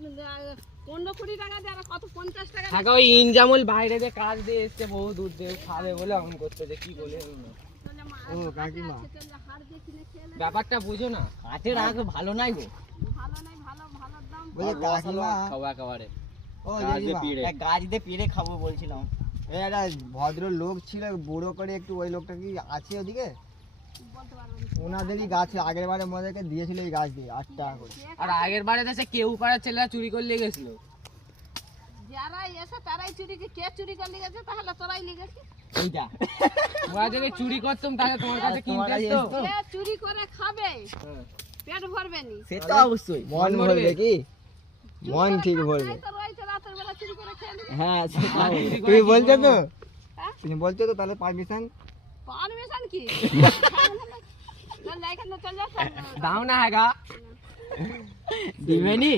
15-20 টাকা দিয়ে আর কত 50 টাকা থাকে ওই ইনজামুল বাইরে দিয়ে কাজ দিয়ে এসছে বহু দূর দিয়ে খাবে বলে অমন করতে যে কি বলে ও কাকিমা হাড় দিয়ে কিনে খেলে ব্যাপারটা বুঝো না হাটের আগ ভালো নাই গো ভালো নাই ভালোর দাম বলে কাকিমা খাওয়া একেবারে ও কাজ দিয়ে জেঠিমা পিড়ে। এক গাছ দিয়ে পেরে খাবো বলছিলাম। এই একটা ভদ্র লোক ছিল বুড়ো করে একটু, ওই লোকটা কি আছে ওদিকে? বলতে পারবো না। ওনাদেরই গাছ আগের বারে মজাকে দিয়েছিল এই গাছ দিয়ে 8 টাকা করে। আর আগের বারে দেশে কেউ পাড়ার ছেলেরা চুরি করলে গেছিল যারা এসে তারাই কে চুরি করে নিয়ে গেছে তাহলে তোরাই নিয়ে গেছিস এইটা ওরা যদি চুরি করতাম তাহলে তোমার কাছে তোমার কিনতে কাছে আসতো আসতো? কে চুরি করে খাবে হ্যাঁ। পেট ভরবে নি সে তো অবশ্যই। মন মন ভরবে ভরবে। কি? চুরি মন করে ঠিক খাবে, ভরবে। তাই তো রয়েছে রাতের বেলা চুরি করে খেয়ে নিবে। হ্যাঁ সে তো আর অবশ্যই। চুরি করে তুমি কি বলছো তো? করবো? হ্যাঁ? তুমি বলছো তো তাহলে পারমিশন? পারমিশন কি চল যাই এখান থেকে চল যা দাও না হ্যাঁ গা দিবেনি